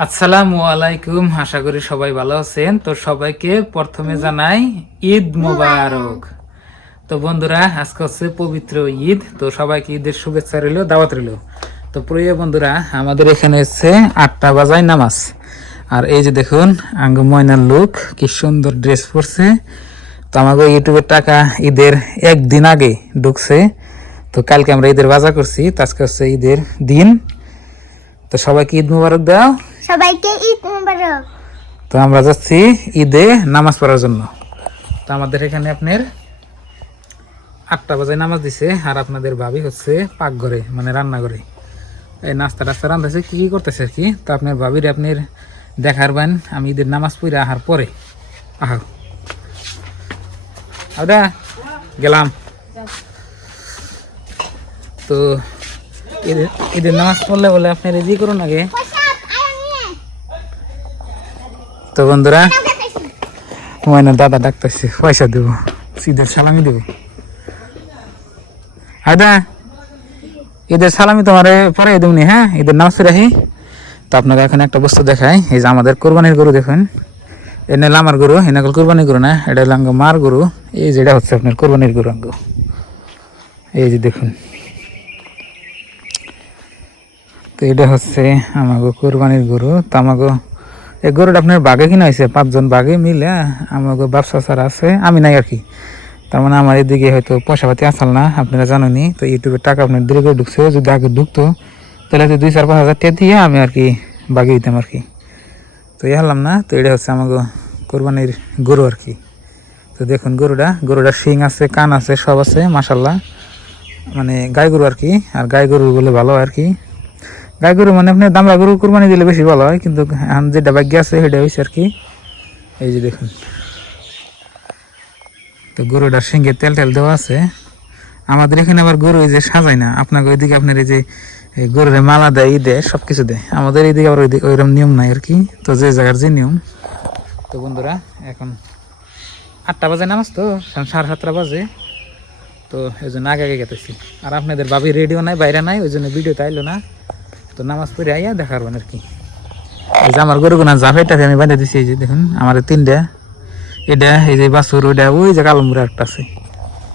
আসসালামু আলাইকুম, আশা করি সবাই ভালো আছেন। তো সবাইকে প্রথমে জানাই ঈদ মোবারক। তো বন্ধুরা, আজকে হচ্ছে পবিত্র ঈদ, তো সবাইকে ঈদের শুভেচ্ছা রইল, দাওয়াত রইল। তো প্রিয় বন্ধুরা, আমাদের এখানে হচ্ছে 8টা বাজায় নামাজ। আর এই যে দেখুন আঙ্গ ময়নার লোক কি সুন্দর ড্রেস পরছে। তো আমাকে ইউটিউবের টাকা ঈদের একদিন আগে ঢুকছে। তো কালকে আমরা ঈদের বাজার করছি, তো আজকে হচ্ছে ঈদের দিন। তো সবাইকে ঈদ মোবারক দাও। সবাইকে ঈদ মোবারক। তো আমরা যাচ্ছি ঈদে নামাজ পড়ার জন্য। তো আমাদের এখানে আপনার 8টা বাজে নামাজ দিছে, আর আপনাদের ভাবি হচ্ছে পাকঘরে মানে রান্নাঘরে এই নাস্তা টাস্তা রান্ধাছে, কি কি করতেছে আর কি। তো আপনার ভাবির আপনার দেখার বেন আমি ঈদের নামাজ পড়ে আহার পরে আহ আদা গেলাম। তো ঈদের নামাজ পড়লে বলে আপনার রেডি করুন আগে। তো বন্ধুরা, ময়না দাদা ডাকতেছে, পয়সা দেবো, ঈদের সালামি দেবো। আদা ঈদের সালামি তোমার পরে দেবনি, হ্যাঁ ঈদের নামাজ পড়ে আহি। তো আপনাকে এখন একটা বস্তু দেখাই, এই যে আমাদের কোরবানির গরু দেখুন। এনে আমার গরু, এনে কোরবানির গরু না, এটা হলো মার গরু। এই যে এটা হচ্ছে আপনার কোরবানির গরু আঙ্গ, এই যে দেখুন। তো এটা হচ্ছে আমাগো কোরবানির গরু। তো আমাগো এই গরুটা আপনার বাঘে কিনা হয়েছে, 5জন বাঘে মিলে আমাগো ব্যবসা ছাড়া আছে, আমি নাই আর কি। তার মানে আমার এদিকে হয়তো পয়সা পাতি আসল না, আপনারা জানেনই। তো ইউটিউবের টাকা আপনার দীর্ঘ ঢুকছে, যদি আগে ঢুকতো তাহলে হয়তো 2-4-5 হাজার টাকা দিয়ে আমি আর কি বাগিয়ে দিতাম আর কি। তো এই হলাম না। তো এটা হচ্ছে আমাকে কোরবানির গরু আর কি। তো দেখুন গরুটা শিং আছে, কান আছে, সব আছে মাশাল্লাহ। মানে গাই গরু আর কি। আর গাই গরু বলে ভালো আর কি। গাই গরু মানে আপনার দামড়া গরু কোরবানি দিলে বেশি ভালো হয়, কিন্তু যেটা ভাগ্য আছে সেটা হয়েছে আর কি। এই যে দেখুন, তো গরুটার শিংয়ে তেল টেল দেওয়া আছে। আমাদের এখানে আবার গরু এই যে সাজায় না, আপনাকে ওইদিকে আপনার এই যে গরুরে মালা দেয়, ই দেয়, সব কিছু দেয়। আমাদের এইদিকে আবার ওইরকম নিয়ম নাই আর কি। তো যে জায়গার যে নিয়ম। তো বন্ধুরা, এখন 8টা বাজে নামাজ, তো 7:30 বাজে। তো এই জন্য আগে আগে গেতেছি। আর আপনাদের ভাবি রেডিও নাই, বাইরে নাই, ওই জন্য ভিডিওতে আইলো না। তো নামাজ পড়ে আইয়া দেখাবেন আর কি। এই যে আমার গরুগুনা জাফেটাকে আমি বাঁধে দিছি, এই যে দেখুন আমার 3টা। এটা এই যে বাছুর, ওইটা ওই যে কালমুড়া একটা আছে।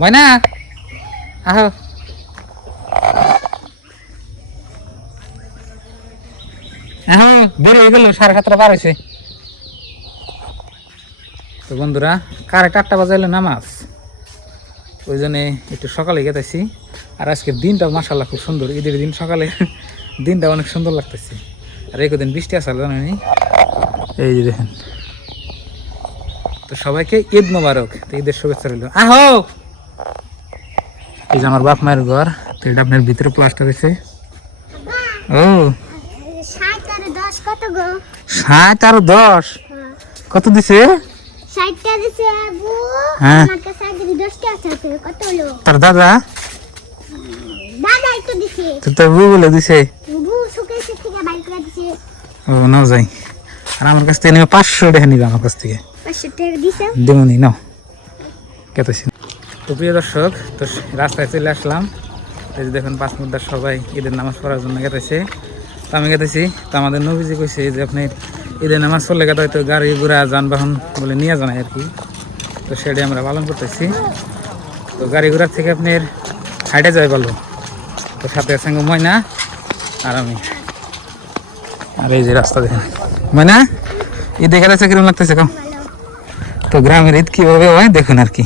ময়না আহ, এখন দেরি হয়ে গেল, 7:30 বার হয়েছে। তো বন্ধুরা, কারেক্ট 8টা বাজাইলো নামাজ, ওই জন্যে একটু সকালে গেতেছি। আর আজকের দিনটা মাশাআল্লাহ খুব সুন্দর, ঈদের দিন সকালে দিনটা অনেক সুন্দর লাগতেছে। আর এই কদিন বৃষ্টি আসলে জানেনি, এই যে দেখেন। তো সবাইকে ঈদ মোবারক, তো ঈদের শুভেচ্ছা রইল। আহো, এই যে আমার বাপ মায়ের ঘর। তো এটা আপনার ভিতরে প্লাস্টার হয়েছে। ও 7 আর 10 কত গো? 7 আর 10 কত দিছে? 60টা দিছে আবু। হ্যাঁ, আমার কাছে আগে 10টা আছে, কত হলো? তোর দাদা দাদা একটু দিছে। তো তোর বউ বলে দিছে। বু শুকাইছে থেকে বাইর করে দিছে। ও নাও যাই। আর আমার কাছ থেকে নেবে 500 টাকা নিবে আমার কাছ থেকে। 500 টাকা দিছে। দেমনি নাও কেতেছি। তো প্রিয় দর্শক, তো রাস্তায় চলে আসলাম। এই যে দেখুন 5 মুদ্দার সবাই ঈদের নামাজ পড়ার জন্য গেতেছে। তো আমি গেতেছি। তো আমাদের নবীজি কইছে যে আপনি ঈদের নামাজ পড়লে গেতে হয়তো গাড়ি ঘোড়া যানবাহন বলে নিয়ে যান আর কি। তো সেটাই আমরা পালন করতেছি। তো গাড়ি ঘোড়ার থেকে আপনার হাইটে যাই বলবো। তো সাথে সঙ্গে ময়না আর আমি। আর এই যে রাস্তা দেখেন, ময়না ঈদ দেখে যাচ্ছে কিরকম লাগতেছে কাউ? তো গ্রামের ঈদ কিভাবে হয় দেখুন আর কি।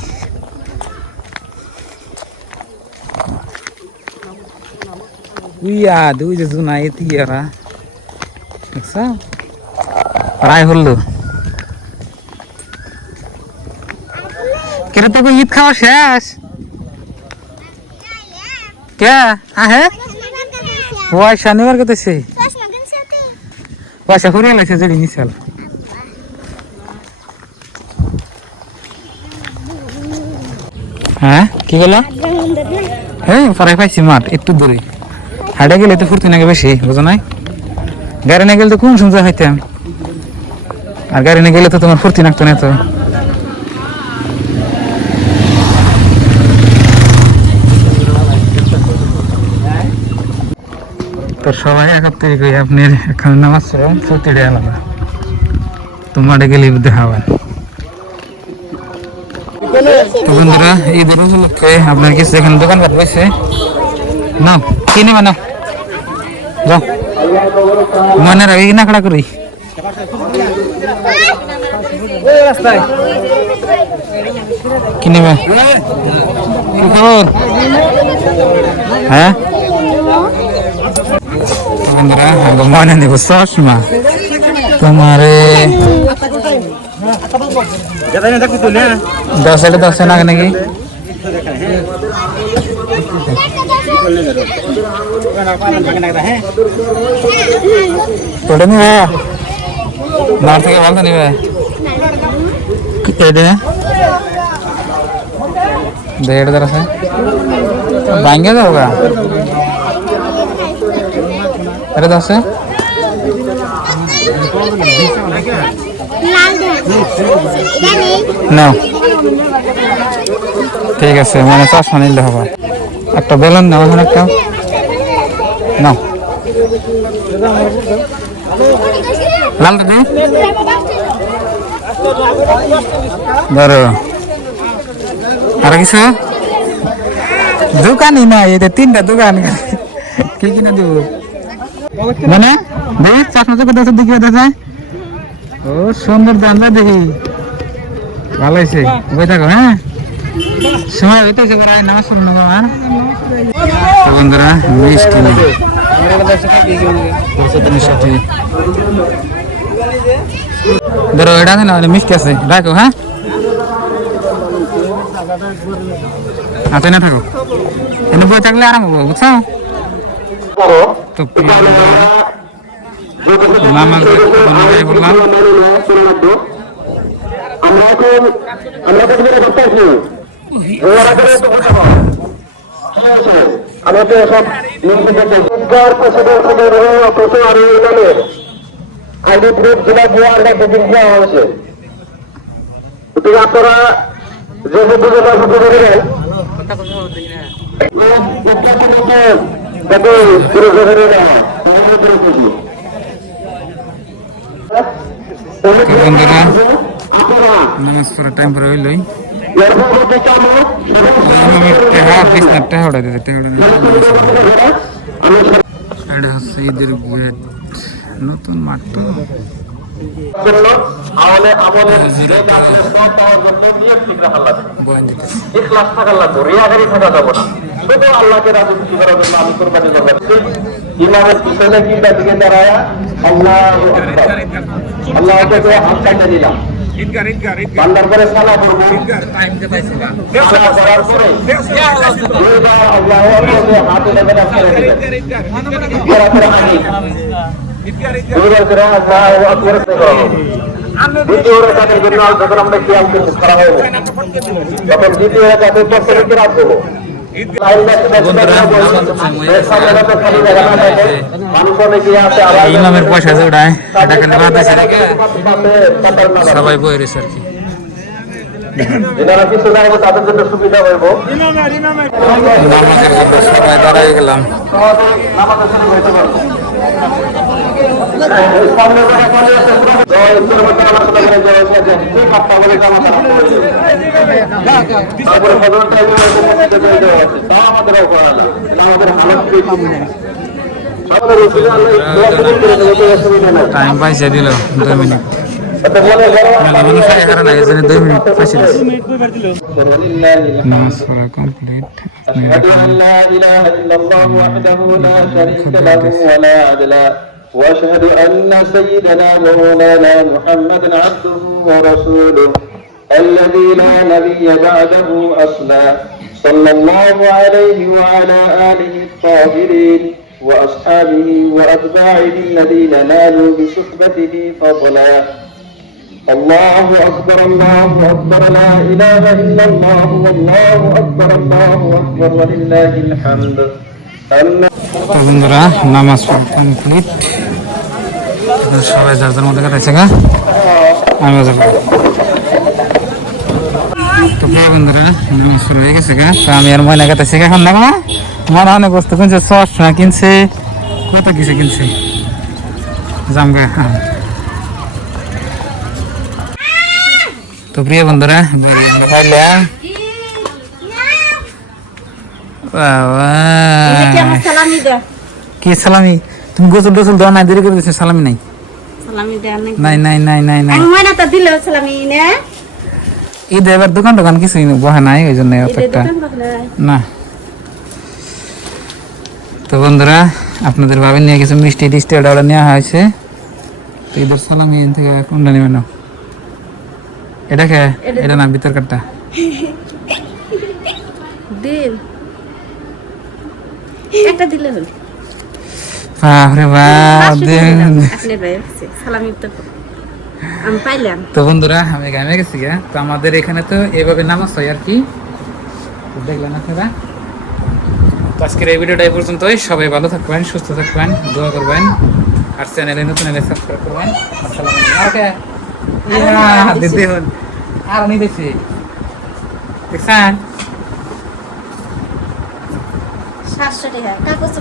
উইয়া দুই যে জুনা এতি এরা দেখছ প্রায় হলো। কেন তোকে ঈদ খাওয়া শেষ? কে আহে পয়সা নেবার কেতেছে, পয়সা করিয়া লাগছে যেটি নিশাল। হ্যাঁ কি বলো? হ্যাঁ পরে পাইছি মাঠ একটু দূরে, হাঁটে গেলে তো ফুর্তি নাকি বেশি, বুঝো নাই? গাড়ি না গেলে তো কোন সময় খাইতাম, আর গাড়ি না গেলে তো তোমার ফুর্তি লাগতো না। তো সবাই একত্রিত হয়ে আপনার এখানে নামাজ পড়েন প্রতিটা আলাদা তোমার গেলে দেখা হয়। তো বন্ধুরা ঈদের উপলক্ষে আপনার কিছু এখানে দোকানপাট রয়েছে না কিনে বানা যাও মনে রাখি না খাড়া করি কিনে বা কি খবর হ্যাঁ বন্ধুরা আমাকে মনে নেব চশমা তোমারে 10 না নাকি তোটা নিবে মার থেকে বলতে নিবে দেড় দর আছে ভাঙ্গে যাবো গা अरे दस है না ঠিক আছে মানে চশমা নিলে হবে একটা বলেন না এখন একটা না লালটা দিই ধরো আর কিছু দোকানই না এটা 3টা দোকান কি কিনে দেবো মানে দেখ চশমা চোখে দেখে দেখি দেখা ও সুন্দর দামটা দেখি ভালো হয়েছে বই থাকো হ্যাঁ সময় হইতেছে প্রায় নামাজ পড়লো আমার বন্ধুরা মিষ্টি ধরো এটা আছে না মিষ্টি আছে রাখো হ্যাঁ আচ্ছা না থাকো এনে বই থাকলে আরাম হবো বুঝছো তো মামা বললাম আপনারা বন্ধুরা নামাজ পড়ার টাইম পরে হইলই ঈদের গেট নতুন মাঠ তো ইমামের পিছনে কিংবা দিকে দাঁড়ায় আল্লাহকে হাত কাটে দিলাম বান্দার করে সালা করবো সালা করার পরে আল্লাহ হাতে নেবে না ছেড়ে দিবেন দ্বিতীয় রেখাতের জন্য যখন আমরা খেয়াল করা হবে তখন দ্বিতীয় রেখাতের পর থেকে কিরাত দেবো ইমামের পয়সা জোড়ায় সবাই বই রয়েছে আর কি তাদের জন্য সুবিধা হইব সবাই দাঁড়াই গেলাম টাইম পাইছে দিল 2 মিনিট মানুষ 11 না এজন্য 2 মিনিট পাইছে নামাজ পড়া কমপ্লিট واشهد ان سيدنا مولانا محمدا عبده ورسوله الذي لا نبي بعده اصلا صلى الله عليه وعلى اله الطاهرين واصحابه واتباعه الذين نالوا بصحبته فضلا الله اكبر لا اله الا الله والله اكبر ولله الحمد বন্ধুরা নামাজ কমপ্লিট সবাই যার যার মধ্যে কাটাইছে গা আমিও যাবো তো বন্ধুরা নামাজ শুরু হয়ে গেছে গা তো আমি আর ময়না কাটাইছি এখন না মনে অনেক বস্তু কিনছে চশমা কিনছে কত কিছু কিনছে জামগা তো প্রিয় বন্ধুরা খাইলাম সালামি দে কি সালামি তুমি গোসল টোসল দেওয়া নাই দেরি করে দিচ্ছ সালামি নাই সালামি দে নাই নাই নাই নাই নাই আমার না তো দিল সালামি নে ঈদ এবার দোকান টোকান কিছুই বহে নাই ওই জন্য অত একটা না তো বন্ধুরা আপনাদের ভাবে নিয়ে কিছু মিষ্টি টিষ্টি ওটা নেওয়া হয়েছে তো ঈদের সালামি এখান থেকে কোনটা নেবে না এটা কে এটা না ভিতর কাটটা দিন একটা দিলে হল বাপরে বাপ আপনি ভাই সালামি তো আমি পাইলাম তো বন্ধুরা আমি গ্রামে গেছি গা তো আমাদের এখানে তো এইভাবে নামাজ হয় আর কি তো দেখলেন আপনারা তো আজকের এই ভিডিওটা এই পর্যন্তই সবাই ভালো থাকবেন সুস্থ থাকবেন দোয়া করবেন আর চ্যানেলে নতুন এলে সাবস্ক্রাইব করবেন আসসালামু আলাইকুম দিদি হন আর নিতেছি দেখছেন 700 টাকা কাগজ